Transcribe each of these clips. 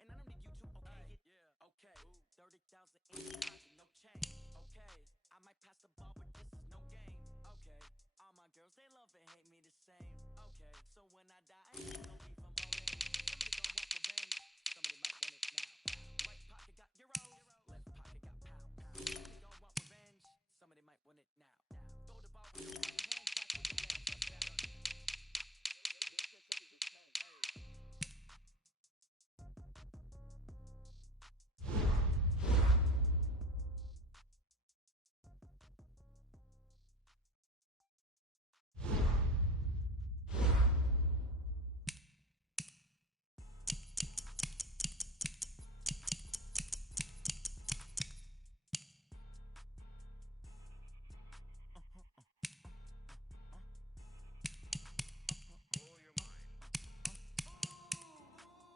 And I don't need you to okay it. Okay, 30,000 in your pocket, no change. Okay, I might pass the ball, but this is no game. Okay, all my girls, they love and hate me the same. Okay, so when I die, I ain't gon' leave them on me. Somebody gon' want revenge, somebody might want it now. Right pocket got euros, left pocket got pound. Somebody gon' want revenge, somebody might want it now. Throw the ball with the right hand, catch with the left, touchdown.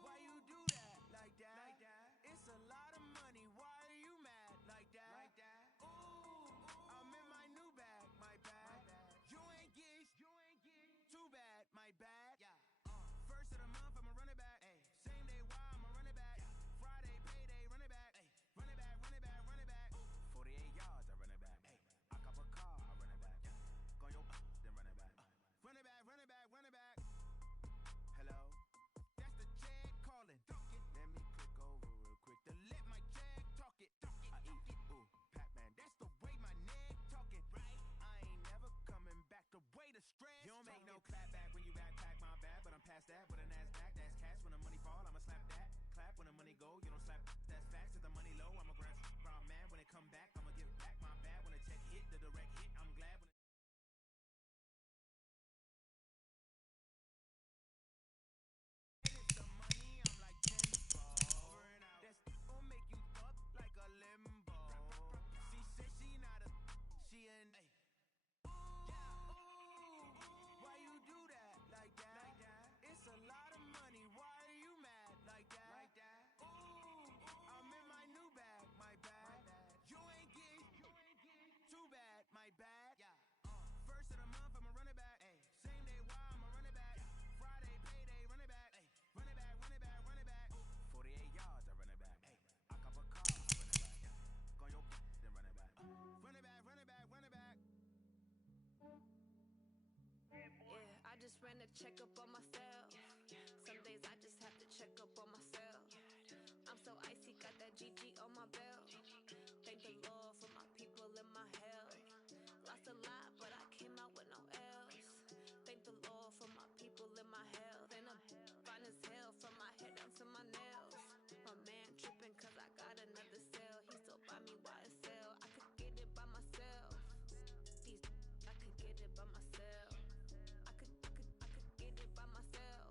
Why you do that like that? It's a lot of money. Why are you mad like that? Ooh, I'm in my new bag, my bad. You ain't geese, too bad, my bad. First of the month, I'ma run it back. Same day, why I'ma run it back. Friday, payday, run it back. Run it back, run it back, run it back. 48 yards, I run it back. I cop a car, I run it back. Go your then run it back. Run it back, run it back, run it back. Hello? That's the jag calling. Let me click over real quick. To let my jag talk it. I eat, ooh, Pac-Man. That's the way my neck talking. Right? I ain't never coming back. The way the stress. You don't make no clap back when you backpack, my bad. But I'm past that with an ass back. That's cash when the money fall, I'ma slap that. Clap when the money go, you don't slap. That's facts. If the money low, I'ma grab brown man. When it come back, I'ma give back my bad. When the check hit, the direct hit, I'm glad when It's the money, I'm like 10 over and out. That's gon' make you fuck like a limbo. She said she not a, she an why you do that like that? It's a lot of money. Why are you mad like that? Ooh, I'm in my new bag, my bad. You ain't geese, too bad, my bad. First of the month, I'ma run it back. Same day, why I'ma run it back. Friday, payday, run it back. Run it back, run it back, run it back. 48 yards, I run it back. I cop a car, I run it back. Go your then run it back. Run it back, run it back, run it back. Yeah, I just ran a checkup on myself. Some days I just have to check up on myself. I'm so icy, got that GG on my belt. Thank the Lord for my people in my health. Lost a lot, but I came out with no L's. Thank the Lord for my people in my health. And I'm fine as hell from my head down to my nails. My man tripping cause I got another cell. He still buy me YSL. I could get it by myself. These I could get it by myself. I could get it by myself.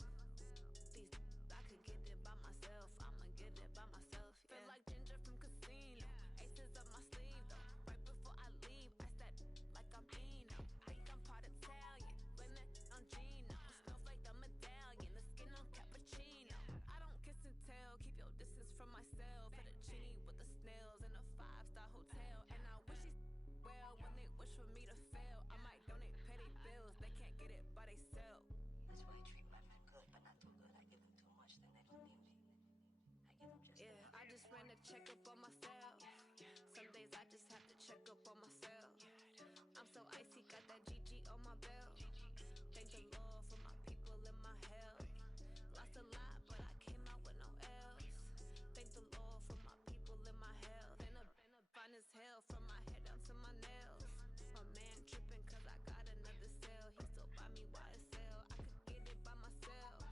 These I could get it by myself. I'ma get it by myself. Yeah. Feel like Ginger from Casino. Aces up my sleeve though. Right before I leave, I said like I'm Eno. Think I'm part Italian. Blame it on Gino. Snowflake the medallion. The skin on cappuccino. I don't kiss and tell. Keep your distance from myself. Fettuccine with the snails in a 5-star hotel. And I wish these well when they wish for me to fail. I might donate petty bills. They can't get it by they self. That's why you treat women good, but not too good. I give them too much, then they don't need me. I give them just Yeah, enough. I just ran a checkup on myself. Some days I just have to check up on myself. I'm so icy, got that GG on my belt. Thank the Lord for my people in my health. Lost a lot, but I came out with no L's. Thank the Lord for my people in my health. And I'm fine as hell from my head down to my nails. My man tripping cause I got another cell. He still buy me YSL. I could get it by myself.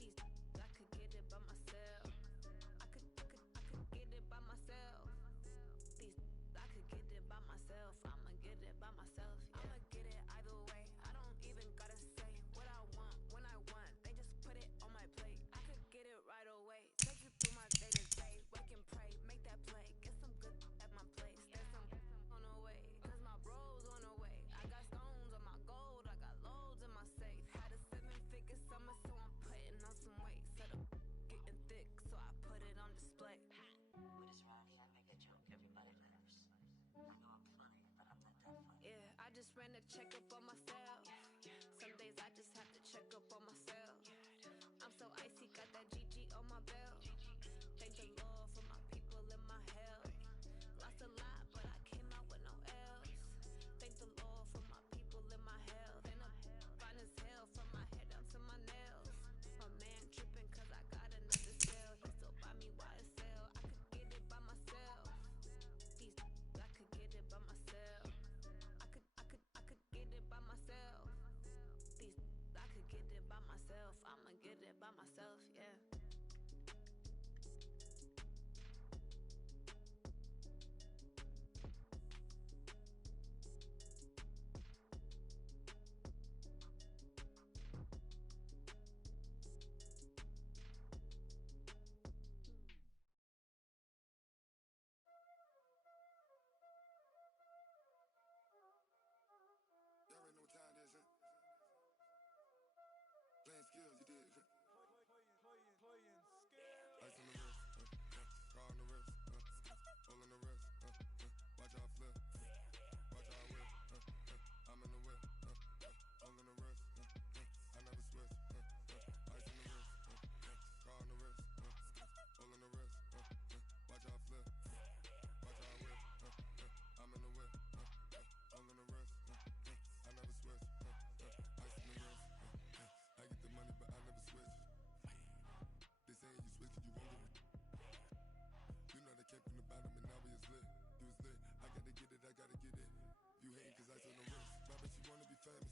These I could get it by myself. I could get it by myself. These I could get it by myself. I'ma get it by myself. Yeah. I'ma get it either way. I don't even gotta say what I want when I want. They just put it on my plate. I could get it right away. Take you through my day to day. Wake and pray, make that play. Get some good at my place. There's some on the way, cause my bros on the way. I got stones on my gold. I got loads in my safe. Had a 7-figure summer, so I'm putting on some weight. Set up getting thick, so I put it on display. With this round here, I make a joke, everybody laughs. I know I'm funny, but I'm not that funny. Yeah, I just ran a checkup on myself. Some days I just have to check up on myself. I'm so icy, got that GG on my belt. famous,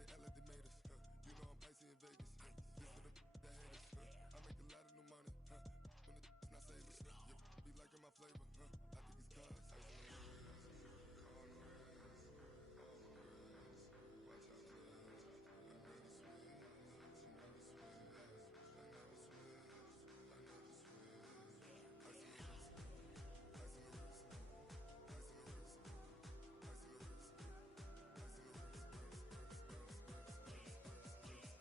they act like they made us, you know I'm icy in Vegas, this for the haters, I make a lot of new money, when it's not savers, be liking my flavor, I think it's cause, ice on the wrist, on the wrist, watch out for that, I never switch, I never switch, I never switch, I never switch, ice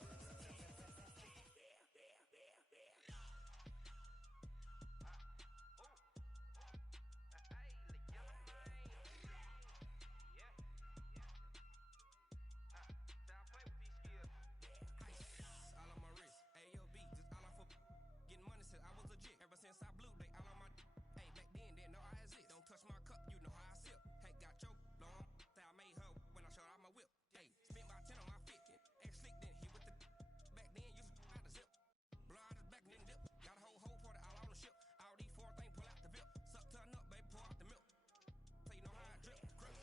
on the wrist, ice on the wrist, ice on the wrist, ice on the wrist, ice on the wrist. All on my wrist, AOB, just all off of getting money since I was legit. Ever since I blew, they all on my. Hey, back then, didn't know I exist. Don't touch my cup, you know how I sip. Hey, got your long, say I made her when I showed out my whip. Hey, spent my 10 on my 50. Ex slick, then hit with the. Back then, used to out the zip. Blow out his back, then dip. Got a whole party all on the ship. All these four things pull out the VIP. Suck to a nut, baby, pour out the milk. So you know how I drip. Crush.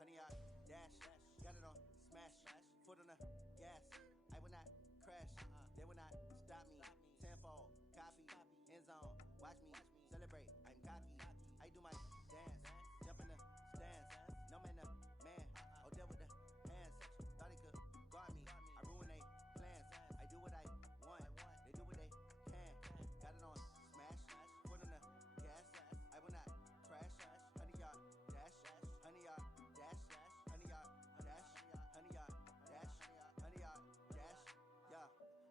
Honey, I dash, got it on smash, foot on the gas. I will not crash, they will not stop me. Tenfold, copy, end zone, watch me celebrate. I'm cocky, I do my dance, jump in the stands. No man, the man, oh, deal with the hands. Thought he could guard me, I ruin they plans. I do what I want, they do what they can. Got it on smash, foot on the gas. I will not crash, honey, y'all dash, honey, y'all dash, honey, y'all dash, honey, y'all dash, honey, y'all dash, yeah.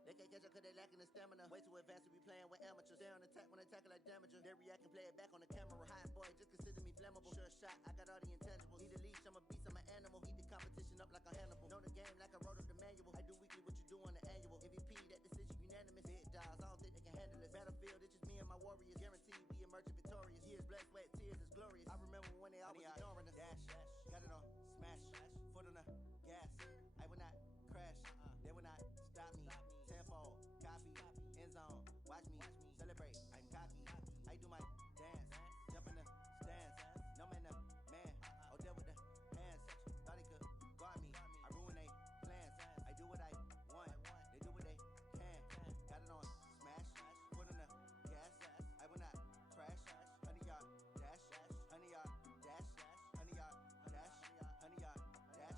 They can't catch up cause they lacking the stamina. Way too advanced to be playing with amateurs. Stay on attack when they tackle like damager. They react and play it back on the camera. Hot boy, just consider me flammable. Sure shot, I got all the intangibles. Need a leash, I'm a beast, I'm an animal. Eat the competition up like a Hannibal. Know the game like I wrote up the manual. I do weekly what you do on the annual. MVP, that decision unanimous. Big dogs, I don't think they can handle this. Battlefield, it's just me and my warriors. Guaranteed we emerging victorious. Years, blood, sweat, tears, it's glorious. I remember when they always ignoring us. Dash, got it on smash, foot on the gas. I will not crash, they will not stop me. Tenfold, copy, end zone, watch me celebrate. I'm cocky, I do my dance, jump in the stands. No man, the man, oh, deal with the hands. Thought he could guard me, I ruin they plans. I do what I want, they do what they can. Got it on smash, foot on the gas. I will not crash, honey, y'all dash, honey, y'all dash, honey, y'all dash, honey, y'all dash,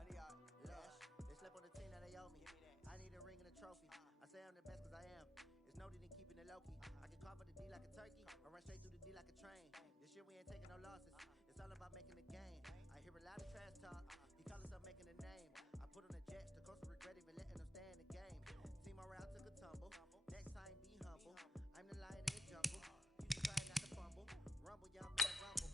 honey, y'all dash. They slept on the team that they owe me. I need a ring and a trophy. I say I'm the best cause I am. It's no need in keeping it low key. I can carve up the D like a turkey, or run straight through the D like a train. This year we ain't taking no losses. It's all about making the game. I hear a lot of trash talk. He call himself making a name. I put on the jets, the coach will regret even letting them stay in the game. Team morale took a tumble. Next time be humble. I'm the lion in the jungle. You just try not to fumble. Rumble, young man, rumble.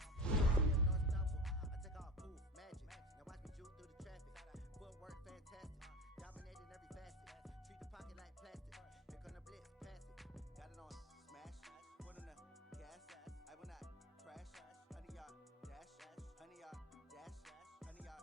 No stumble. I take off, poof, magic. Now watch me juke through the traffic. Footwork fantastic. Dominating every facet. Treat the pocket like plastic. Here come the blitz, pass it. Got it on smash, foot on the gas. I will not crash, honey, y'all dash, honey, y'all dash, honey, y'all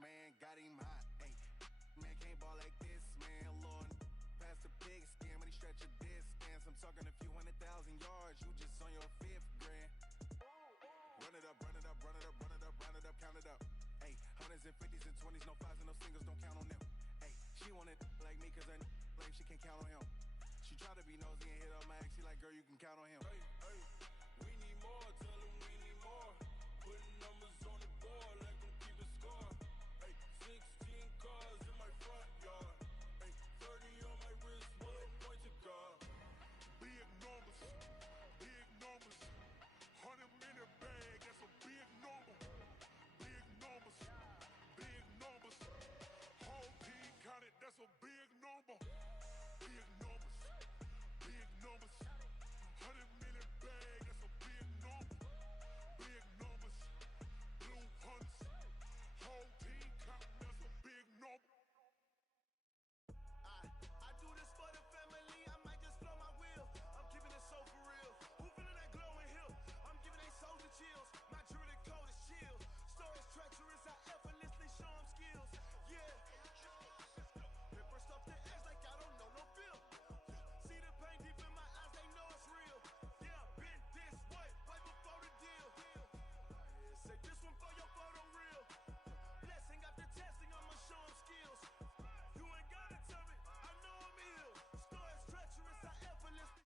man, got him hot. Hey, man can't ball like this, man. Lord, pass the pig skin when he stretch a distance. I'm talking a few 100,000 yards. You just on your 5th grand. Run it up, run it up, run it up, run it up, run it up, count it up. Hey, hundreds and 50s and 20s, no 5s and no singles, don't count on them. Hey, she wanted like me cause I like she can count on him. She try to be nosy and hit up my ex, she like, girl, you can count on him. Hey, hey, we need more, tell them we need more. Putting numbers on the board, like them keep a score. Hey, 16 cars in my front yard. Hey, 30 on my wrist, what a point to guard. Big numbers, 100 minute bag, that's a big number. Big numbers, whole team counted, that's a big number. Big numbers, 100 minute bag, that's a big number. Big numbers, blue hunts, whole team counting, that's a big number. I do this for the family, I might just blow my wheel. I'm keeping it so for real. Who feeling that glowing hill? I'm giving they souls the chills. My jewelry code is chill. Stories treacherous, I effortlessly show them skills. Yeah. Paper stuff to edge like I don't know no feel. See the pain deep in my eyes, they know it's real. Yeah, been this way, right before the deal. Say this one for your photo reel. Blessing after testing, I'ma show them skills. You ain't gotta tell me, I know I'm ill. Stories treacherous, I effortlessly.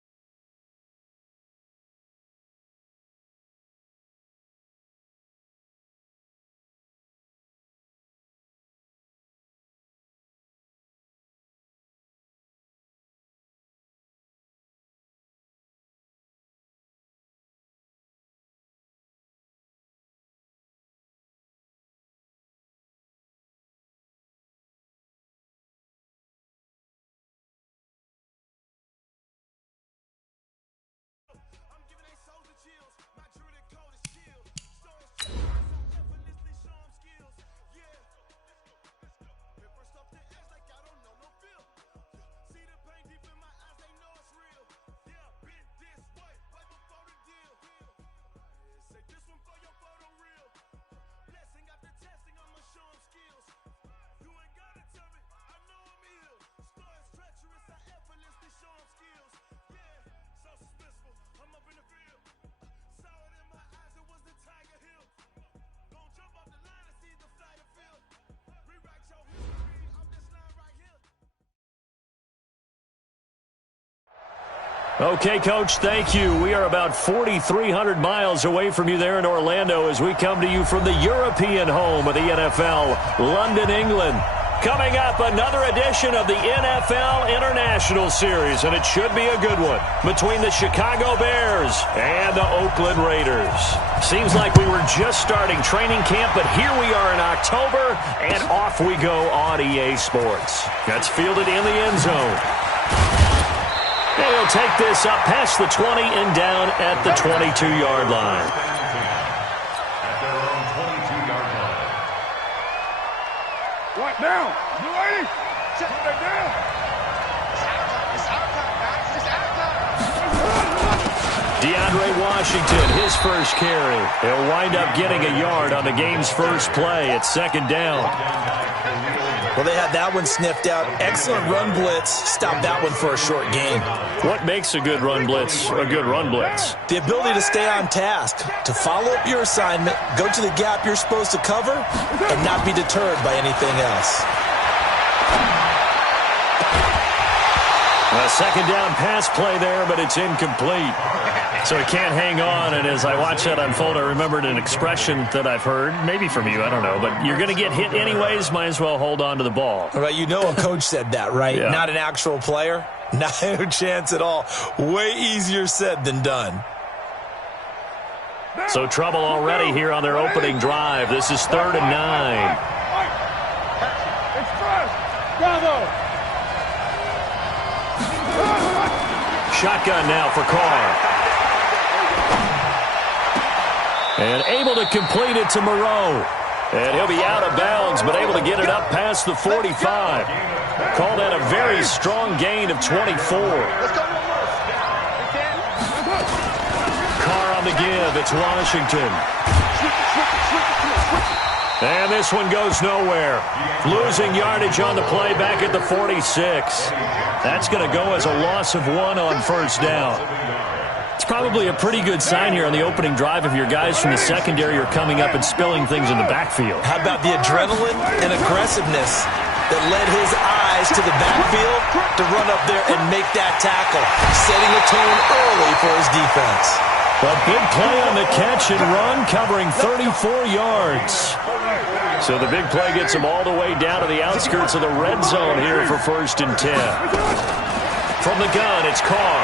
I'm giving they souls the chills. My jewelry code is chill. Stories treacherous, I effortlessly show them skills. Yeah. Paper stuff to edge like I don't know no feel. See the pain deep in my eyes, they know it's real. Yeah, been this way, right before the deal. Say this one for your photo reel. Blessing after testing, I'ma show them skills. You ain't gotta tell me, I know I'm ill. Stories treacherous, I effortlessly show them skills. Yeah, so suspenseful, I'm up in the field. Saw it in my eyes, it was the Tiger Hill. Gon' jump off the line and see the flight of field. Rewrite your history off this line right here. Okay, Coach, thank you. We are about 4,300 miles away from you there in Orlando as we come to you from the European home of the NFL, London, England. Coming up, another edition of the NFL International Series, and it should be a good one, between the Chicago Bears and the Oakland Raiders. Seems like we were just starting training camp, but here we are in October, and off we go on EA Sports. That's fielded in the end zone. And he'll take this up past the 20 and down at the 22-yard line. At their own 22-yard line. What now? You ready? Shut it down. It's our time, guys. It's our time. DeAndre Washington, his first carry. He'll wind up getting a yard on the game's first play at second down. Well, they had that one sniffed out. Excellent run blitz. Stopped that one for a short gain. What makes a good run blitz a good run blitz? The ability to stay on task, to follow up your assignment, go to the gap you're supposed to cover, and not be deterred by anything else. A second down pass play there, but it's incomplete. So he can't hang on, and as I watch that unfold, I remembered an expression that I've heard, maybe from you, I don't know, but you're going to get hit anyways, might as well hold on to the ball. All right, you know a coach said that, right? Yeah. Not an actual player? No chance at all. Way easier said than done. So trouble already here on their opening drive. This is 3rd and 9. Express. Bravo. Shotgun now for Carr. And able to complete it to Moreau. And he'll be out of bounds, but able to get it up past the 45. Called that a very strong gain of 24. Carr on the give. It's Washington. And this one goes nowhere. Losing yardage on the play back at the 46. That's going to go as a loss of 1 on first down. It's probably a pretty good sign here on the opening drive if your guys from the secondary are coming up and spilling things in the backfield. How about the adrenaline and aggressiveness that led his eyes to the backfield to run up there and make that tackle, setting a tone early for his defense. A big play on the catch and run, covering 34 yards. So the big play gets him all the way down to the outskirts of the red zone here for 1st and 10. From the gun, it's Carr.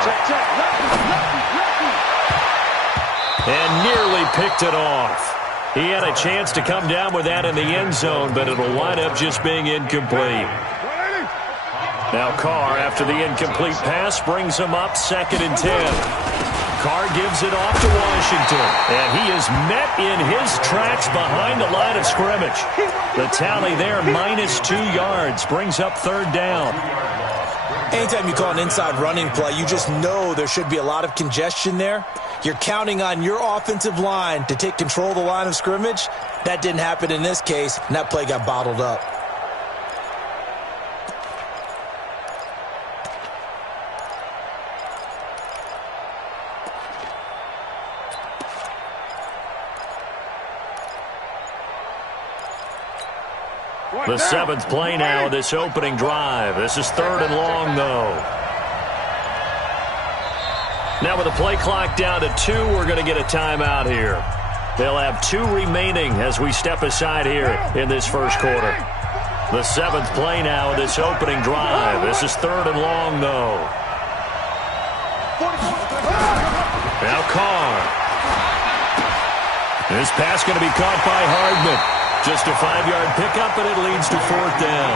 And nearly picked it off. He had a chance to come down with that in the end zone, but it'll wind up just being incomplete. Now Carr, after the incomplete pass, brings him up 2nd and 10. Carr gives it off to Washington, and he is met in his tracks behind the line of scrimmage. The tally there, -2 yards, brings up 3rd down. Anytime you call an inside running play, you just know there should be a lot of congestion there. You're counting on your offensive line to take control of the line of scrimmage. That didn't happen in this case, and that play got bottled up. The 7th play now of this opening drive. This is 3rd and long, though. Now with the play clock down to 2, we're going to get a timeout here. They'll have 2 remaining as we step aside here in this first quarter. The 7th play now of this opening drive. This is 3rd and long, though. Now Carr. This pass going to be caught by Hardman. Just a 5-yard pickup, and it leads to 4th down.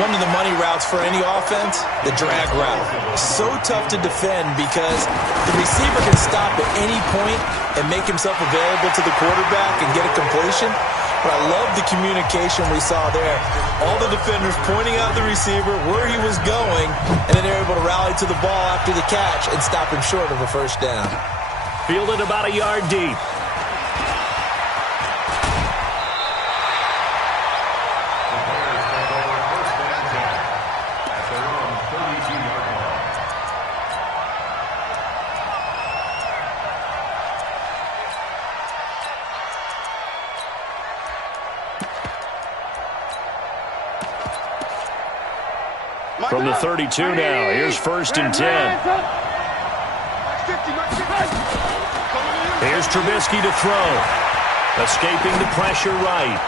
One of the money routes for any offense, the drag route. So tough to defend because the receiver can stop at any point and make himself available to the quarterback and get a completion. But I love the communication we saw there. All the defenders pointing out the receiver, where he was going, and then they're able to rally to the ball after the catch and stop him short of a 1st down. Fielded about a yard deep. From the 32 now, here's 1st and 10. Here's Trubisky to throw. Escaping the pressure right.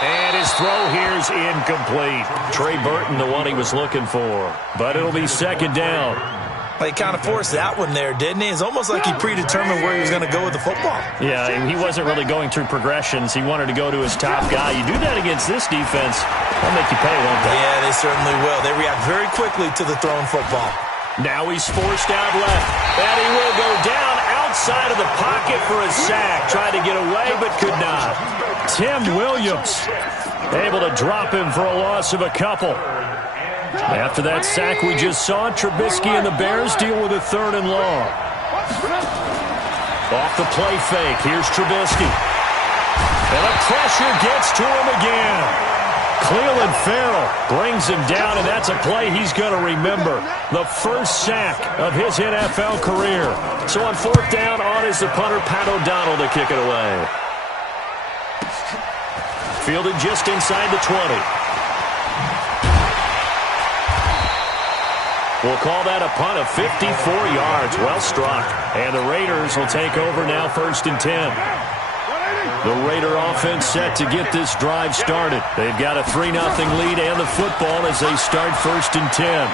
And his throw here's incomplete. Trey Burton, the one he was looking for. But it'll be 2nd down. Well, he kind of forced that one there, didn't he? It's almost like he predetermined where he was going to go with the football. Yeah, he wasn't really going through progressions. He wanted to go to his top guy. You do that against this defense, they'll make you pay, won't they? Yeah, they certainly will. They react very quickly to the thrown football. Now he's forced out left. And he will go down outside of the pocket for a sack. Tried to get away, but could not. Tim Williams able to drop him for a loss of a couple. After that sack we just saw, Trubisky and the Bears deal with a 3rd and long. Off the play fake, here's Trubisky. And the pressure gets to him again. Cleveland Farrell brings him down, and that's a play he's going to remember. The first sack of his NFL career. So on 4th down, on is the punter, Pat O'Donnell, to kick it away. Fielded just inside the 20. We'll call that a punt of 54 yards. Well struck. And the Raiders will take over now, 1st and 10. The Raider offense set to get this drive started. They've got a 3-0 lead and the football as they start 1st and 10.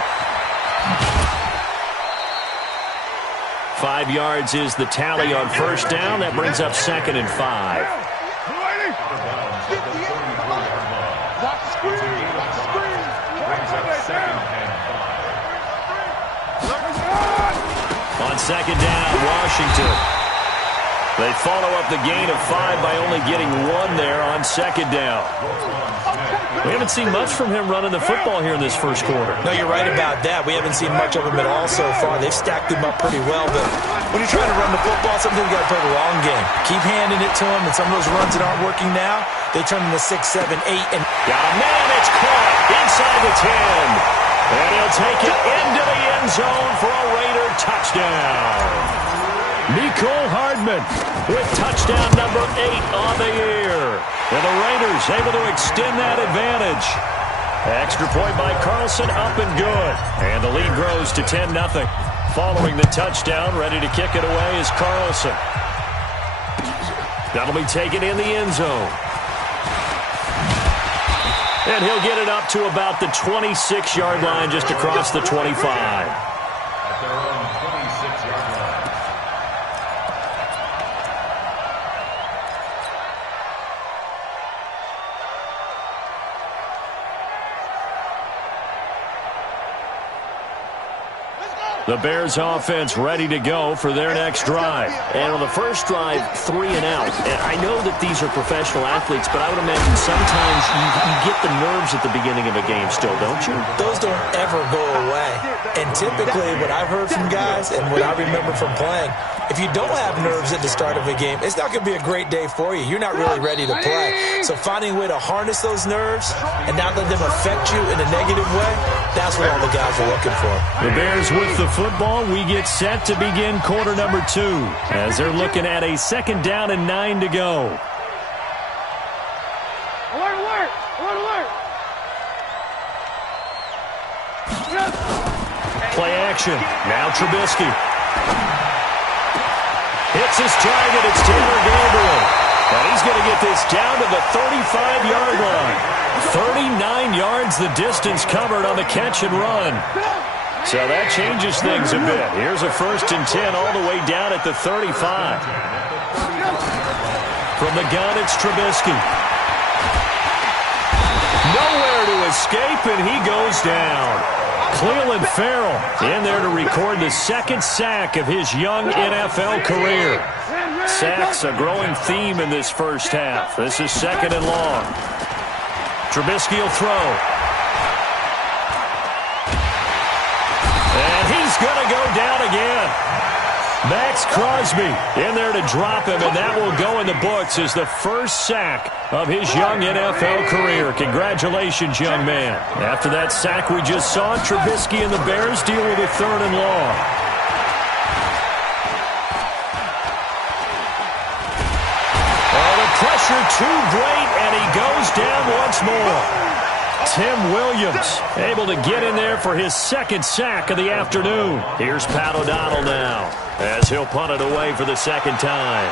5 yards is the tally on 1st down. That brings up 2nd and 5. On 2nd down, Washington. They follow up the gain of 5 by only getting 1 there on second down. We haven't seen much from him running the football here in this first quarter. No, you're right about that. We haven't seen much of him at all so far. They've stacked him up pretty well, but when you're trying to run the football, sometimes you got to play the long game. Keep handing it to him, and some of those runs that aren't working now, they turn into 6, 7, 8. And got a man, it's caught inside the 10. And he'll take it into the end zone for a Raider touchdown. Nicole Hardman with touchdown number 8 on the year. And the Raiders able to extend that advantage. Extra point by Carlson, up and good. And the lead grows to 10-0. Following the touchdown, ready to kick it away is Carlson. That'll be taken in the end zone. And he'll get it up to about the 26-yard line, just across the 25. At their own 26-yard line. The Bears offense ready to go for their next drive. And on the first drive, 3 and out. And I know that these are professional athletes, but I would imagine sometimes you get the nerves at the beginning of a game still, don't you? Those don't ever go away. And typically what I've heard from guys and what I remember from playing, if you don't have nerves at the start of a game, it's not going to be a great day for you. You're not really ready to play. So finding a way to harness those nerves and not let them affect you in a negative way, that's what all the guys are looking for. The Bears with the football. We get set to begin quarter number 2 as they're looking at a 2nd down and 9 to go. Alert, alert! Alert, alert! Play action. Now Trubisky. Hits his target. It's Taylor Gabriel. And he's going to get this down to the 35-yard line. 39 yards the distance covered on the catch and run. So that changes things a bit. Here's a 1st and 10 all the way down at the 35. From the gun, it's Trubisky. Nowhere to escape, and he goes down. Cleveland Farrell in there to record the 2nd sack of his young NFL career. Sacks a growing theme in this first half. This is 2nd and long. Trubisky will throw. And he's going to go down again. Max Crosby in there to drop him, and that will go in the books as the first sack of his young NFL career. Congratulations, young man. After that sack we just saw, Trubisky and the Bears deal with a 3rd and long. Oh, the pressure too great, and he goes down once more. Tim Williams able to get in there for his 2nd sack of the afternoon. Here's Pat O'Donnell now as he'll punt it away for the 2nd time.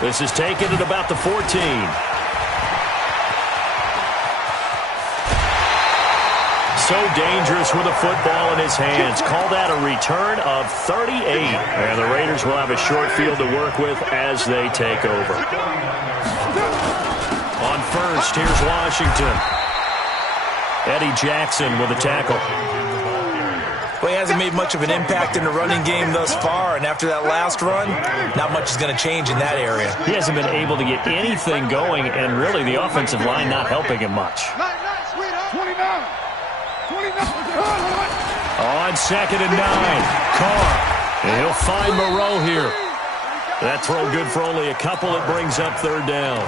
This is taken at about the 14. So dangerous with a football in his hands. Call that a return of 38. And the Raiders will have a short field to work with as they take over. On first, here's Washington. Eddie Jackson with a tackle. Well, he hasn't made much of an impact in the running game thus far, and after that last run, not much is going to change in that area. He hasn't been able to get anything going, and really the offensive line not helping him much. 29. On 2nd and 9, Carr. And he'll find Moreau here. That throw good for only a couple. It brings up 3rd down.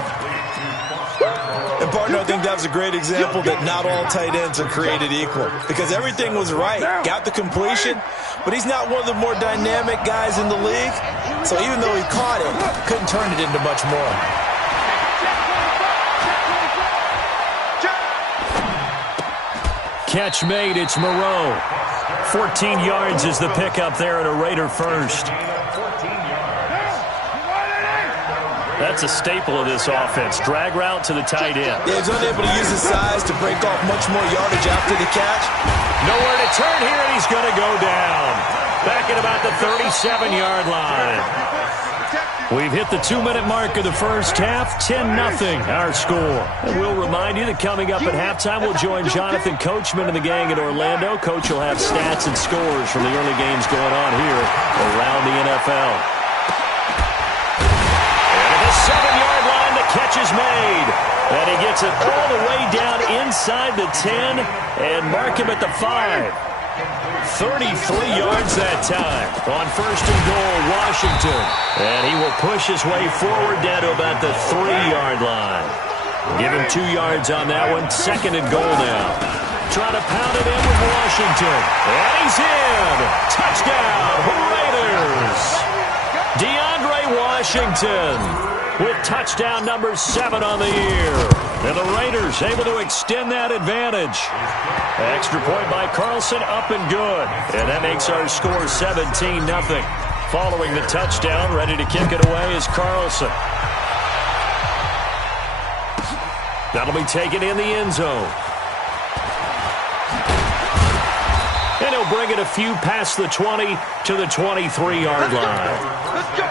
And, partner, I think that's a great example that not all tight ends are created equal. Because everything was right. Got the completion, but he's not one of the more dynamic guys in the league. So even though he caught it, couldn't turn it into much more. Catch made, it's Moreau. 14 yards is the pickup there at a Raider first. That's a staple of this offense. Drag route to the tight end. Yeah, he's unable to use his size to break off much more yardage after the catch. Nowhere to turn here, and he's going to go down. Back at about the 37-yard line. We've hit the 2-minute mark of the first half, 10-0 our score. And we'll remind you that coming up at halftime, we'll join Jonathan Coachman and the gang in Orlando. Coach will have stats and scores from the early games going on here around the NFL. And at the 7-yard line, the catch is made. And he gets it all the way down inside the 10 and mark him at the 5. 33 yards that time on 1st and goal, Washington. And he will push his way forward down to about the 3-yard line. Give him 2 yards on that one. 2nd and goal now. Trying to pound it in with Washington. And he's in. Touchdown, Raiders. DeAndre Washington with touchdown number 7 on the year. And the Raiders able to extend that advantage. Extra point by Carlson, up and good. And that makes our score 17-0. Following the touchdown, ready to kick it away is Carlson. That'll be taken in the end zone. And he'll bring it a few past the 20 to the 23-yard line. Let's go.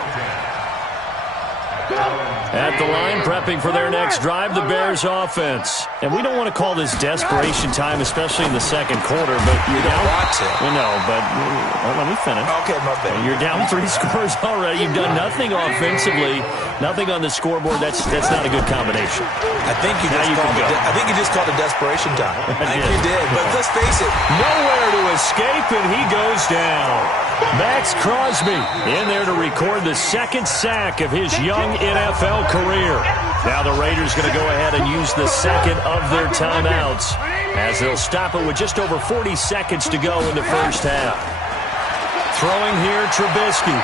At the line, prepping for their next drive, the Bears offense. And we don't want to call this desperation time, especially in the second quarter, but you're down. We know, but let me finish. Okay, my bad. You're down 3 scores already. You've done nothing offensively, nothing on the scoreboard. That's not a good combination. I think you just called it desperation time. I think you did, but let's face it. Nowhere to escape, and he goes down. Max Crosby in there to record the 2nd sack of his young NFL career. Now the Raiders going to go ahead and use the 2nd of their timeouts as they'll stop it with just over 40 seconds to go in the first half. Throwing here, Trubisky.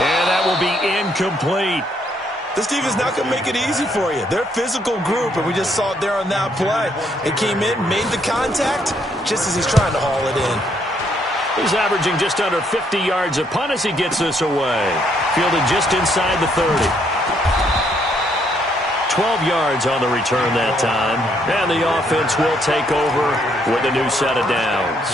And that will be incomplete. This defense is not going to make it easy for you. They're a physical group, and we just saw it there on that play. It came in, made the contact, just as he's trying to haul it in. He's averaging just under 50 yards a punt as he gets this away. Fielded just inside the 30. 12 yards on the return that time. And the offense will take over with a new set of downs.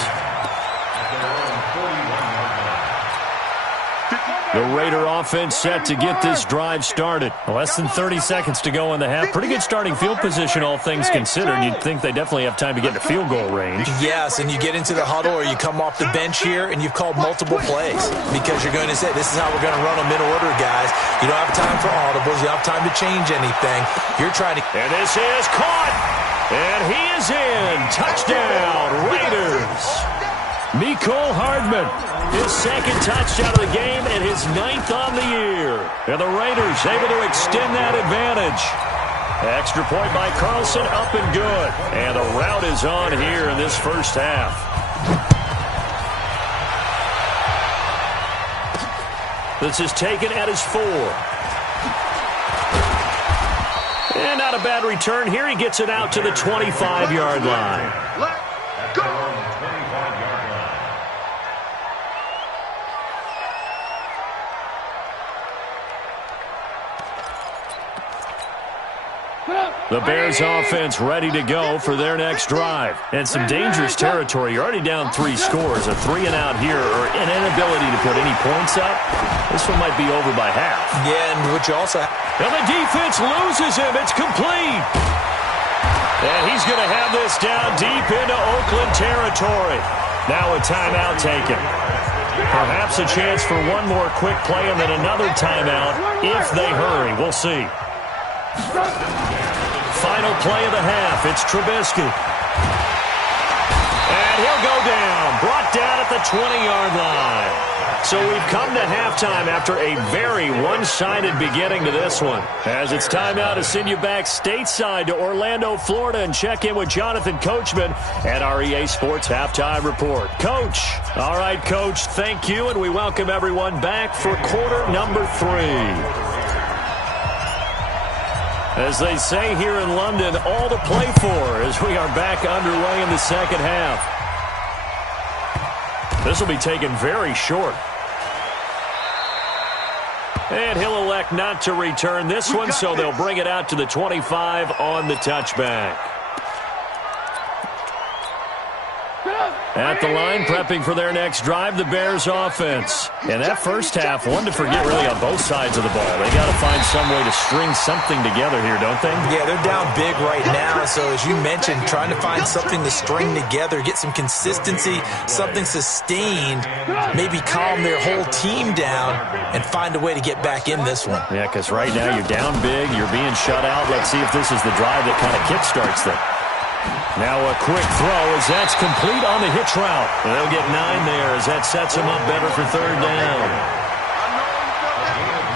The Raider offense set to get this drive started. Less than 30 seconds to go in the half. Pretty good starting field position, all things considered. You'd think they definitely have time to get to field goal range. Yes, and you get into the huddle or you come off the bench here and you've called multiple plays because you're going to say, this is how we're going to run them in order, guys. You don't have time for audibles. You don't have time to change anything. You're trying to... And this is caught. And he is in. Touchdown, Raiders. Mecole Hardman, his 2nd touchdown of the game and his 9th on the year. And the Raiders able to extend that advantage. Extra point by Carlson, up and good. And the route is on here in this first half. This is taken at his 4. And not a bad return here. He gets it out to the 25-yard line. Let's go. The Bears offense ready to go for their next drive. And some dangerous territory. You're already down 3 scores. A 3-and-out here or an inability to put any points up. This one might be over by half. Yeah, and what you also... And the defense loses him. It's complete. And he's going to have this down deep into Oakland territory. Now a timeout taken. Perhaps a chance for one more quick play and then another timeout if they hurry. We'll see. Final play of the half. It's Trubisky. And he'll go down. Brought down at the 20-yard line. So we've come to halftime after a very one-sided beginning to this one. As it's time now to send you back stateside to Orlando, Florida, and check in with Jonathan Coachman at our EA Sports Halftime Report. Coach. All right, Coach, thank you, and we welcome everyone back for quarter number 3. As they say here in London, all to play for as we are back underway in the second half. This will be taken very short. And he'll elect not to return this one, so they'll bring it out to the 25 on the touchback. At the line, prepping for their next drive, the Bears offense. In that first half, one to forget really on both sides of the ball. They got to find some way to string something together here, don't they? Yeah, they're down big right now. So as you mentioned, trying to find something to string together, get some consistency, something sustained, maybe calm their whole team down and find a way to get back in this one. Yeah, because right now you're down big, you're being shut out. Let's see if this is the drive that kind of kickstarts them. Now a quick throw as that's complete on the hitch route. They'll get 9 there as that sets them up better for third down.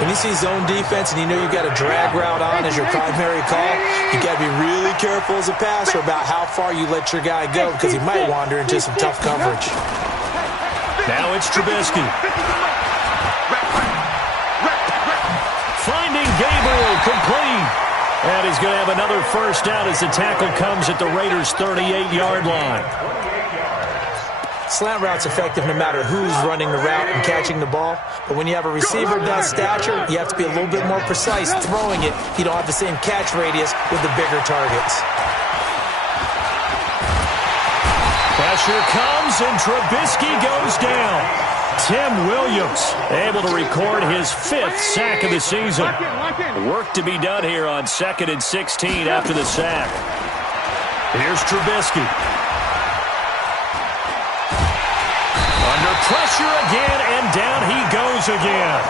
When you see zone defense and you know you've got a drag route on as your primary call, you got to be really careful as a passer about how far you let your guy go because he might wander into some tough coverage. Now it's Trubisky. Finding Gabriel complete. And he's going to have another first down as the tackle comes at the Raiders' 38-yard line. Slant route's effective no matter who's running the route and catching the ball. But when you have a receiver of that stature, you have to be a little bit more precise throwing it. You don't have the same catch radius with the bigger targets. Pressure comes, and Trubisky goes down. Tim Williams able to record his 5th sack of the season. Work to be done here on 2nd and 16 after the sack. Here's Trubisky. Under pressure again, and down he goes again.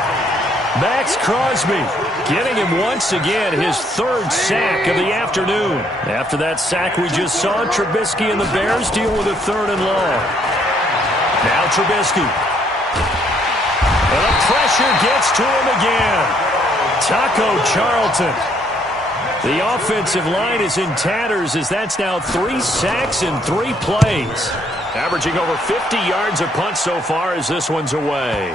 Max Crosby getting him once again his 3rd sack of the afternoon. After that sack we just saw, Trubisky and the Bears deal with a 3rd and long. Now Trubisky. And the pressure gets to him again. Taco Charlton. The offensive line is in tatters as that's now 3 sacks in 3 plays. Averaging over 50 yards a punt so far as this one's away.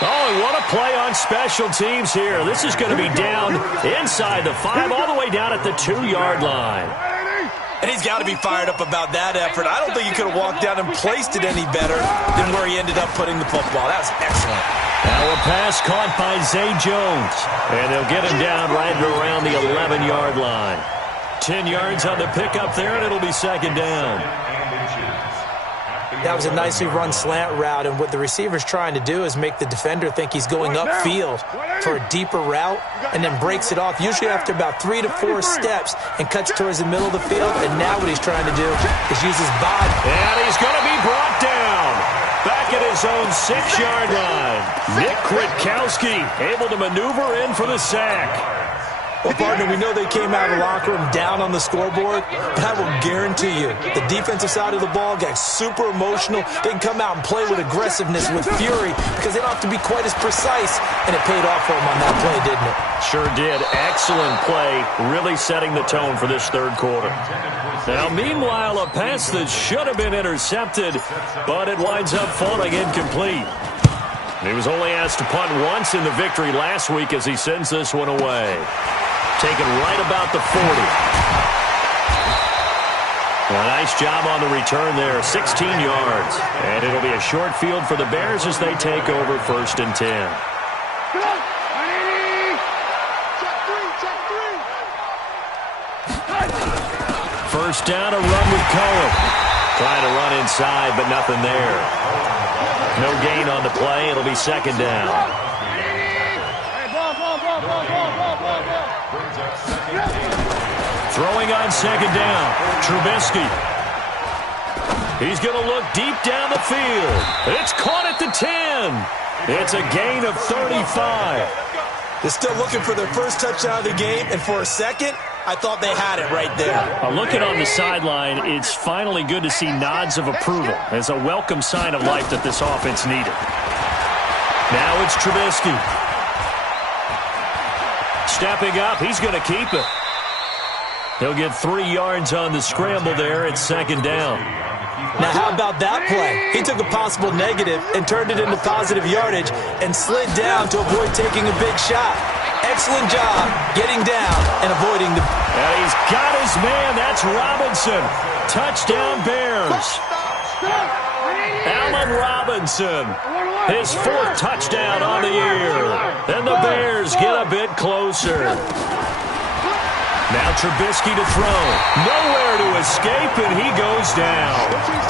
Oh, and what a play on special teams here. This is going to be down inside the 5, all the way down at the 2-yard line. And he's got to be fired up about that effort. I don't think he could have walked down and placed it any better than where he ended up putting the football. That was excellent. Now a pass caught by Zay Jones. And they'll get him down right around the 11-yard line. 10 yards on the pickup there, and it'll be 2nd down. That was a nicely run slant route, and what the receiver's trying to do is make the defender think he's going upfield for a deeper route and then breaks it off, usually after about 3 to 4 steps, and cuts towards the middle of the field. And now what he's trying to do is use his body. And he's going to be brought down back at his own 6-yard line. Nick Kwiatkowski able to maneuver in for the sack. Well, partner, we know they came out of the locker room down on the scoreboard, but I will guarantee you the defensive side of the ball got super emotional. They can come out and play with aggressiveness, with fury, because they don't have to be quite as precise, and it paid off for them on that play, didn't it? Sure did. Excellent play, really setting the tone for this 3rd quarter. Now, meanwhile, a pass that should have been intercepted, but it winds up falling incomplete. He was only asked to punt once in the victory last week as he sends this one away. Taken right about the 40. A nice job on the return there, 16 yards. And it'll be a short field for the Bears as they take over 1st and 10. First down, a run with Cohen. Trying to run inside, but nothing there. No gain on the play. It'll be 2nd down. Throwing on 2nd down, Trubisky. He's going to look deep down the field. It's caught at the 10. It's a gain of 35. They're still looking for their first touchdown of the game, and for a second, I thought they had it right there. Looking on the sideline, it's finally good to see nods of approval as a welcome sign of life that this offense needed. Now it's Trubisky. Stepping up, he's going to keep it. He'll get 3 yards on the scramble there. It's 2nd down. Now, how about that play? He took a possible negative and turned it into positive yardage and slid down to avoid taking a big shot. Excellent job getting down and avoiding the... And he's got his man. That's Robinson. Touchdown, Bears. Allen Robinson. His 4th touchdown on the year. And the Bears get a bit closer. Now Trubisky to throw. Nowhere to escape, and he goes down.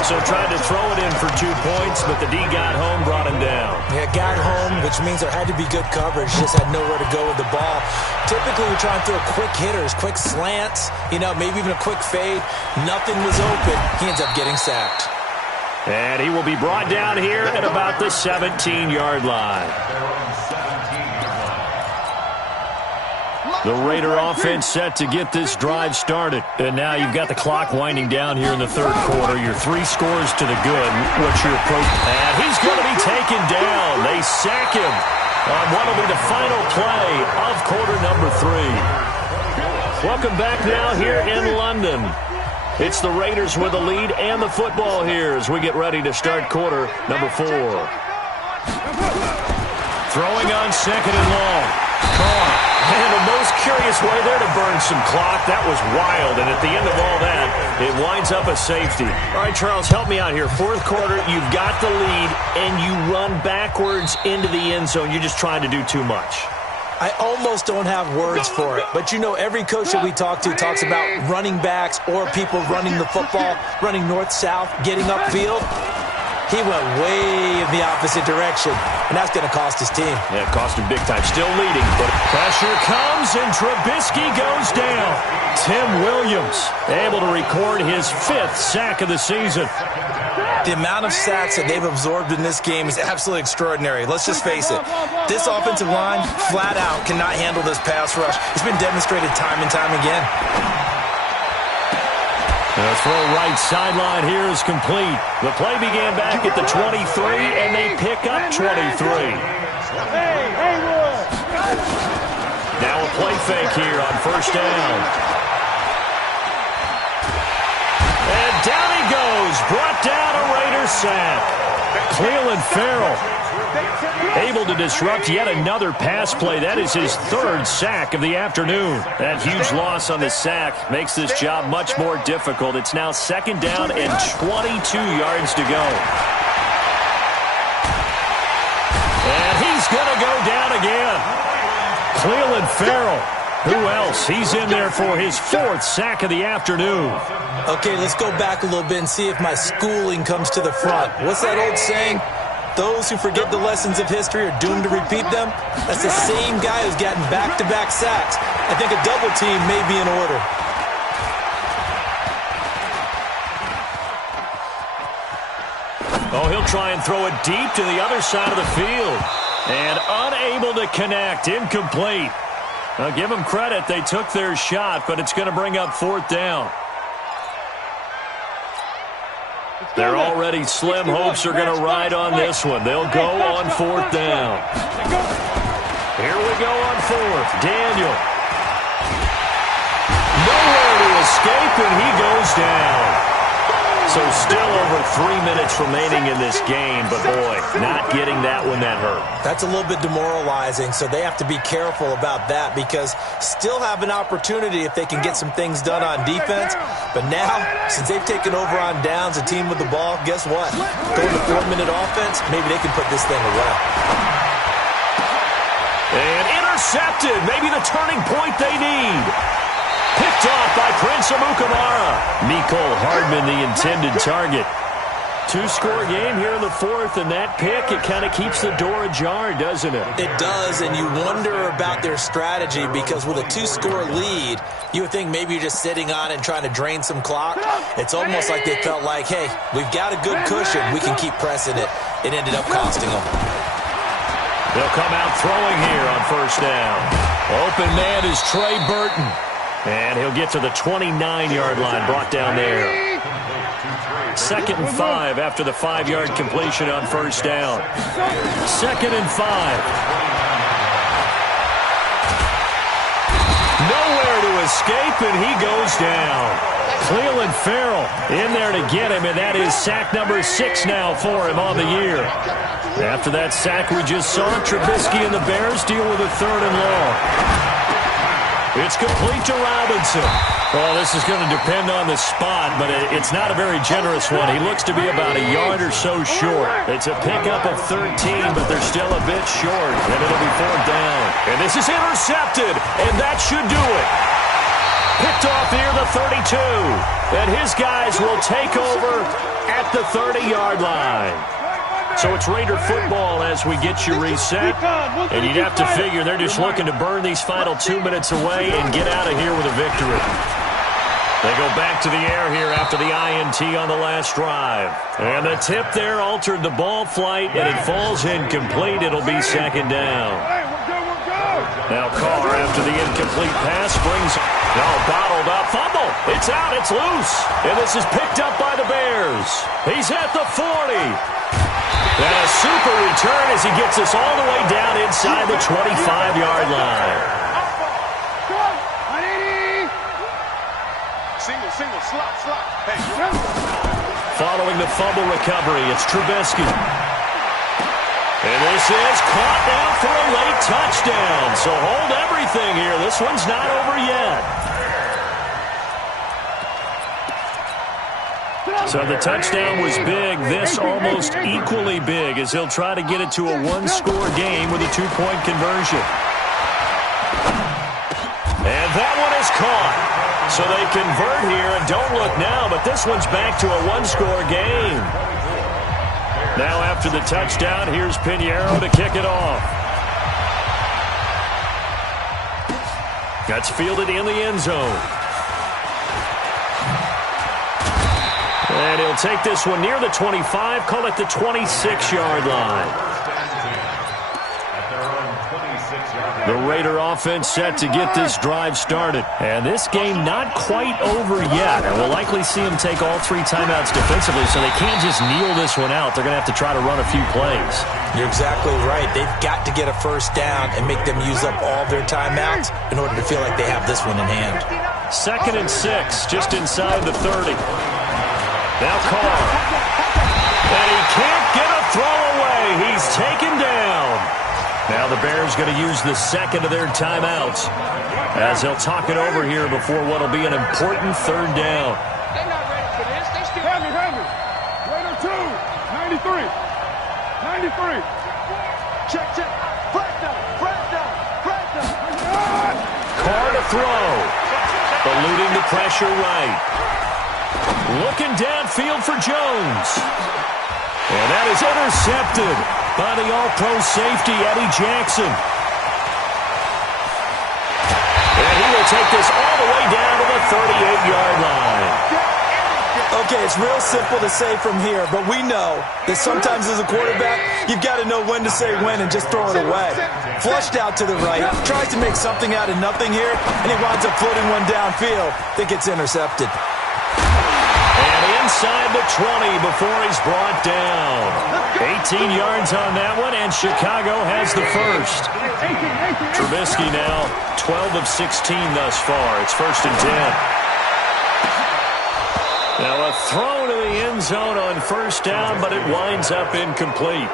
So tried to throw it in for 2 points, but the D got home, brought him down. Yeah, got home, which means there had to be good coverage. Just had nowhere to go with the ball. Typically, we try and throw quick hitters, quick slants, maybe even a quick fade. Nothing was open. He ends up getting sacked. And he will be brought down here at about the 17-yard line. The Raider offense set to get this drive started. And now you've got the clock winding down here in the third quarter. Your 3 scores to the good. What's your approach? And he's going to be taken down. They sack him on what will be the final play of quarter number 3. Welcome back now here in London. It's the Raiders with the lead and the football here as we get ready to start quarter number 4. Throwing on second and long. Carr. And the most curious way there to burn some clock. That was wild. And at the end of all that, it winds up a safety. All right, Charles, help me out here. Fourth quarter, you've got the lead, and you run backwards into the end zone. You're just trying to do too much. I almost don't have words for it. But every coach that we talk to talks about running backs or people running the football, running north-south, getting upfield. He went way in the opposite direction, and that's going to cost his team. Yeah, it cost him big time. Still leading, but pressure comes, and Trubisky goes down. Tim Williams able to record his 5th sack of the season. The amount of sacks that they've absorbed in this game is absolutely extraordinary. Let's just face it. This offensive line, flat out, cannot handle this pass rush. It's been demonstrated time and time again. The throw right sideline here is complete. The play began back at the 23, and they pick up 23. Now a play fake here on first down. And down he goes. Brought down a Raider sack. Cleveland Farrell able to disrupt yet another pass play. That is his 3rd sack of the afternoon. That huge loss on the sack makes this job much more difficult. It's now second down and 22 yards to go. And he's going to go down again. Cleveland Farrell. Who else? He's in there for his 4th sack of the afternoon. Okay, let's go back a little bit and see if my schooling comes to the front. What's that old saying? Those who forget the lessons of history are doomed to repeat them. That's the same guy who's gotten back-to-back sacks. I think a double team may be in order. Oh, he'll try and throw it deep to the other side of the field. And unable to connect. Incomplete. Now, give them credit. They took their shot, but it's going to bring up 4th down. Their already slim hopes are going to ride on this one. They'll go on 4th down. Here we go on 4th. Daniel. Nowhere to escape, and he goes down. So still over 3 minutes remaining in this game, but boy, not getting that one that hurt. That's a little bit demoralizing, so they have to be careful about that because still have an opportunity if they can get some things done on defense. But now, since they've taken over on downs, a team with the ball, guess what? Going to 4-minute offense, maybe they can put this thing away. And intercepted, maybe the turning point they need. Picked off by Prince Amukamara. Mecole Hardman, the intended target. 2-score game here in the 4th, and that pick, it kind of keeps the door ajar, doesn't it? It does, and you wonder about their strategy because with a 2-score lead, you would think maybe you're just sitting on it and trying to drain some clock. It's almost like they felt like, hey, we've got a good cushion. We can keep pressing it. It ended up costing them. They'll come out throwing here on first down. Open man is Trey Burton. And he'll get to the 29-yard line, brought down there. 2nd and 5 after the 5-yard completion on first down. 2nd and 5. Nowhere to escape, and he goes down. Cleveland Farrell in there to get him, and that is sack number 6 now for him on the year. After that sack we just saw, Trubisky and the Bears deal with a 3rd and long. It's complete to Robinson. Well, this is going to depend on the spot, but it's not a very generous one. He looks to be about a yard or so short. It's a pickup of 13, but they're still a bit short, and it'll be 4th down. And this is intercepted, and that should do it. Picked off near the 32. And his guys will take over at the 30-yard line. So it's Raider football as we get you reset. And you'd have to figure they're just looking to burn these final 2 minutes away and get out of here with a victory. They go back to the air here after the INT on the last drive. And the tip there altered the ball flight, and it falls incomplete. It'll be second down. Now Carr, after the incomplete pass, brings bottled up. Fumble. It's out. It's loose. And this is picked up by the Bears. He's at the 40. And a super return as he gets us all the way down inside the 25-yard line. Single, slot. Hey. Following the fumble recovery, it's Trubisky. And this is caught now for a late touchdown. So hold everything here. This one's not over yet. So the touchdown was big. This almost equally big as he'll try to get it to a one-score game with a two-point conversion. And that one is caught. So they convert here, and don't look now, but this one's back to a one-score game. Now after the touchdown, here's Pinheiro to kick it off. That's fielded in the end zone. And he'll take this one near the 25, call it the 26-yard line. The Raider offense set to get this drive started. And this game not quite over yet. And we'll likely see them take all three timeouts defensively, so they can't just kneel this one out. They're going to have to try to run a few plays. You're exactly right. They've got to get a first down and make them use up all their timeouts in order to feel like they have this one in hand. 2nd and 6, just inside the 30. Now Carr. And he can't get a throw away. He's taken down. Now the Bears going to use the second of their timeouts as they'll talk it over here before what will be an important third down. They're not ready for this. They still have it. Raider 2, 93. Check. Carr to throw. Eluding the pressure right. Looking downfield for Jones. And that is intercepted by the all-pro safety, Eddie Jackson. And he will take this all the way down to the 38-yard line. Okay, it's real simple to say from here, but we know that sometimes as a quarterback, you've got to know when to say when and just throw it away. Flushed out to the right, tries to make something out of nothing here, and he winds up floating one downfield that gets intercepted. Inside the 20 before he's brought down. 18 yards on that one, and Chicago has the first. Trubisky now 12 of 16 thus far. It's 1st and 10. Now a throw to the end zone on first down, but it winds up incomplete.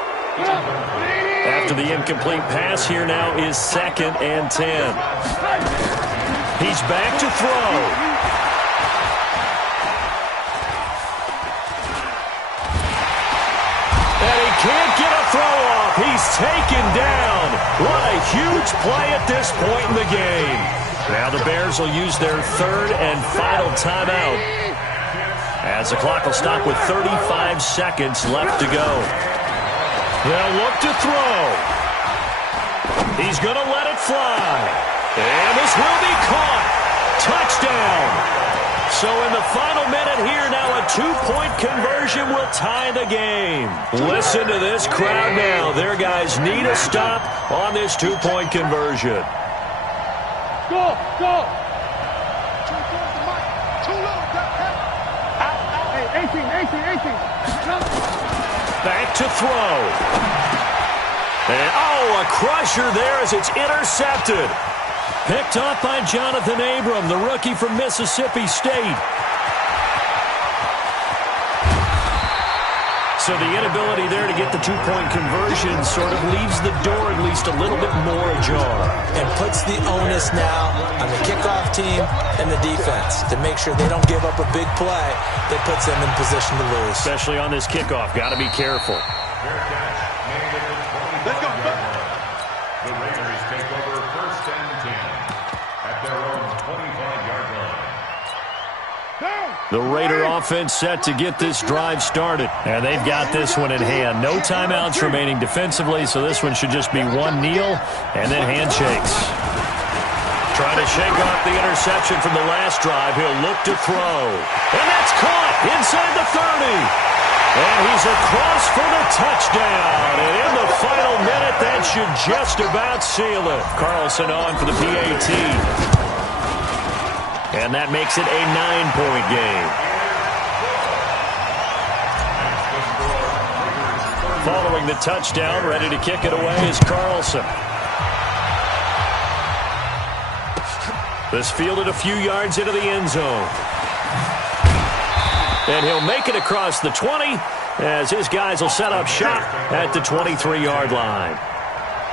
After the incomplete pass, here now is 2nd and 10. He's back to throw. Can't get a throw off. He's taken down. What a huge play at this point in the game. Now the Bears will use their third and final timeout as the clock will stop with 35 seconds left to go. They'll look to throw. He's going to let it fly. And this will be caught. Touchdown. So in the final minute here now, a two-point conversion will tie the game. Listen to this crowd now. Their guys need a stop on this two-point conversion. Go! Hey, 18. Back to throw. And, a crusher there as it's intercepted. Picked off by Jonathan Abram, the rookie from Mississippi State. So the inability there to get the two-point conversion sort of leaves the door at least a little bit more ajar. And puts the onus now on the kickoff team and the defense to make sure they don't give up a big play that puts them in position to lose. Especially on this kickoff. Got to be careful. Let's go. The Raiders take over 1st and 10 at their own 25-yard line. The Raider offense set to get this drive started. And they've got this one in hand. No timeouts remaining defensively, so this one should just be one kneel and then handshakes. Trying to shake off the interception from the last drive. He'll look to throw. And that's caught inside the 30. And he's across for the touchdown. And in the final minute, that should just about seal it. Carlson on for the PAT. And that makes it a 9-point game. Following the touchdown, ready to kick it away is Carlson. This fielded a few yards into the end zone. And he'll make it across the 20 as his guys will set up shop at the 23-yard line.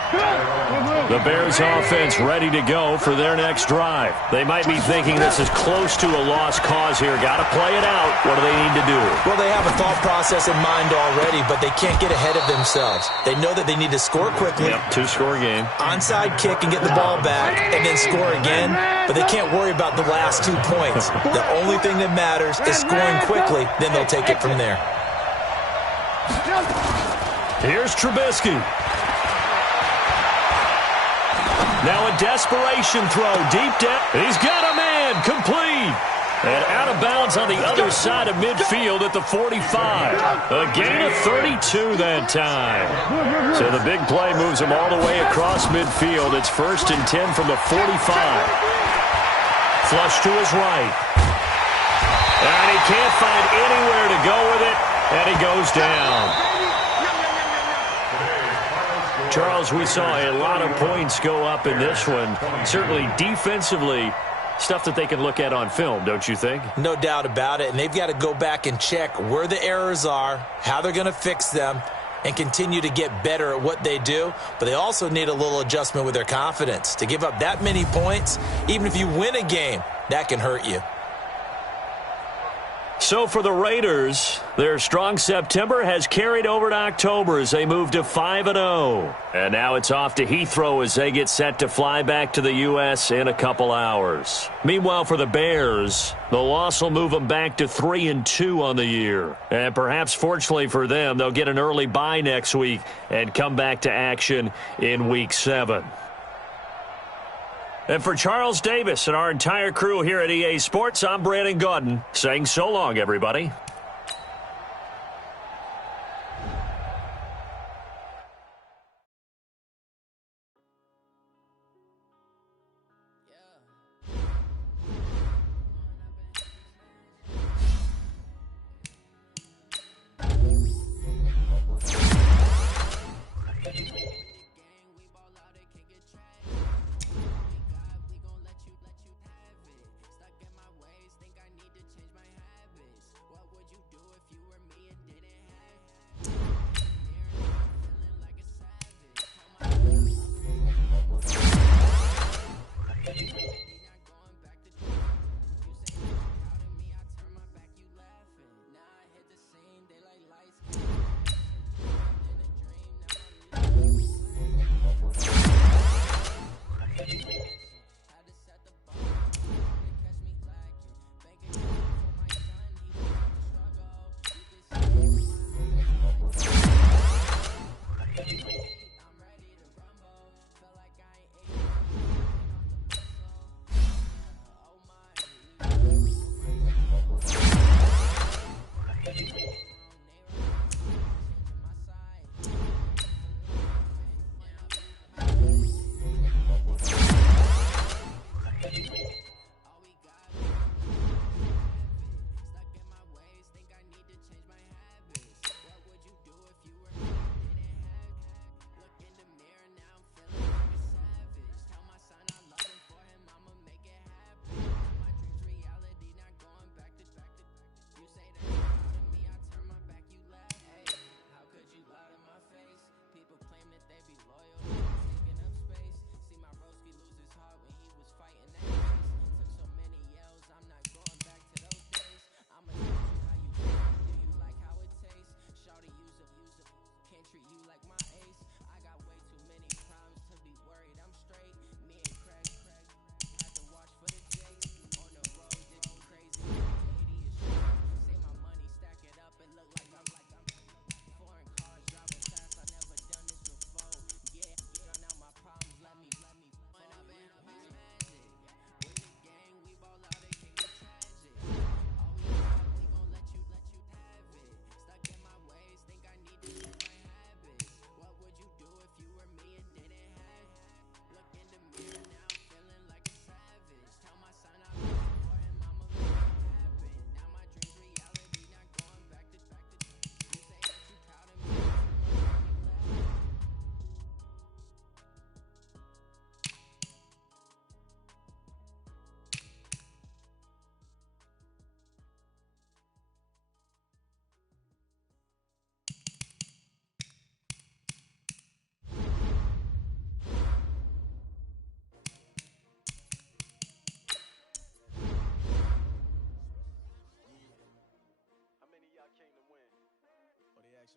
The Bears offense ready to go for their next drive. They might be thinking this is close to a lost cause here. Got to play it out. What do they need to do? Well, they have a thought process in mind already, but they can't get ahead of themselves. They know that they need to score quickly. Yep, two-score game. Onside kick and get the ball back and then score again, but they can't worry about the last 2 points. The only thing that matters is scoring quickly, then they'll take it from there. Here's Trubisky. Now a desperation throw deep down. He's got a man complete. And out of bounds on the other side of midfield at the 45. A gain of 32 that time. So the big play moves him all the way across midfield. It's 1st and 10 from the 45. Flush to his right. And he can't find anywhere to go with it. And he goes down. Charles, we saw a lot of points go up in this one. Certainly defensively, stuff that they can look at on film, don't you think? No doubt about it. And they've got to go back and check where the errors are, how they're going to fix them, and continue to get better at what they do. But they also need a little adjustment with their confidence. To give up that many points, even if you win a game, that can hurt you. So for the Raiders, their strong September has carried over to October as they move to 5-0. And now it's off to Heathrow as they get set to fly back to the U.S. in a couple hours. Meanwhile, for the Bears, the loss will move them back to 3-2 on the year. And perhaps fortunately for them, they'll get an early bye next week and come back to action in Week 7. And for Charles Davis and our entire crew here at EA Sports, I'm Brandon Gaudin saying so long, everybody.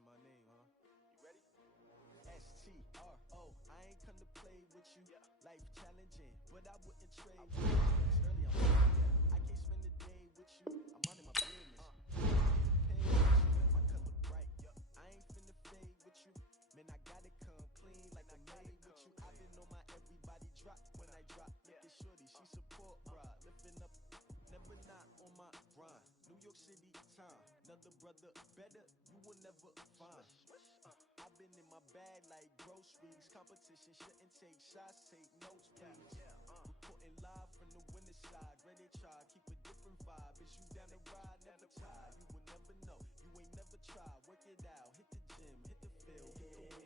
to my name, huh? You ready? S-T-R-O. I ain't come to play with you. Life challenging, but I wouldn't trade you. Early, I can't spend the day with you. I'm minding my business. My color bright. I ain't finna fade with you. Man, I gotta come clean like I made with you. I've been on my everybody drop when I drop. Look at shorty, she support ride. Lifting up, never not on my grind. New York City time. Another brother better, you will never find. I've been in my bag like groceries. Competition shouldn't take shots, take notes, please. Reporting live from the winter side. Ready to try, keep a different vibe. Is you down the ride, never tired. You will never know, you ain't never tried. Work it out, hit the gym, hit the field.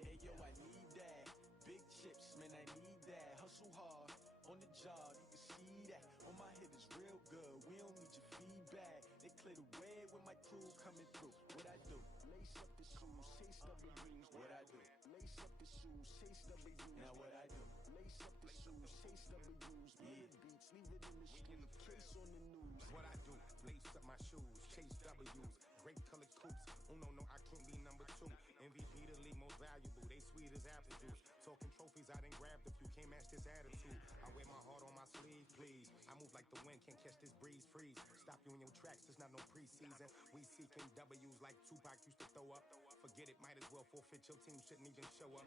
Hey yo, I need that. Big chips, man, I need that. Hustle hard, on the job, you can see that. On my head is real good, we don't need your feedback. They clear the way when my crew coming through. What I do? Lace up the shoes, chase W's. What I do? Lace up the shoes, chase W's. Now what I do? Lace up the shoes, chase W's. Yeah, beats, leave it in the street, case on the news. What I do? Lace up my shoes, chase W's. Great colored coops. Oh no, I can't be number 2. MVP the league most valuable. They sweet as apple juice. Talking trophies, I done grabbed a few. Can't match this attitude. I wear my heart on my sleeve, please. I move like the wind, can't catch this breeze. Freeze. Stop you in your tracks. There's not no preseason. We seeking W's like Tupac used to throw up. Forget it, might as well forfeit. Your team shouldn't even show up.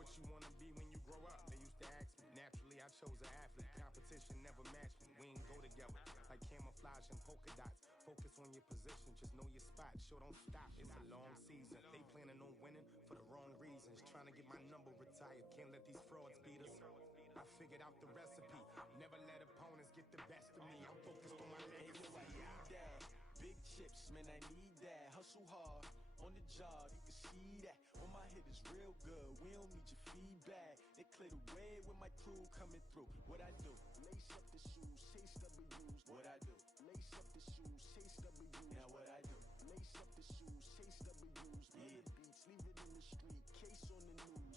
What you wanna be when you grow up? They used to ask me. Naturally, I chose an athlete. Competition never matched me. We ain't go together like camouflage and polka dots. Focus on your position, just know your spot. Sure, don't stop. It's a long season. They planning on winning for the wrong reasons. Trying to get my number retired. Can't let these frauds beat us. I figured out the recipe. Never let opponents get the best of me. I'm focused on my legacy. I need that. Big chips, man, I need that. Hustle hard, on the job, you can see that. On my head is real good, we don't need your feedback. They clear the way when my crew coming through. What I do? Lace up the shoes, chase W's. What I do? Lace up the shoes, chase W's. Now what I do? Lace up the shoes, chase W's. Yeah, beats, leave it in the street, case on the news.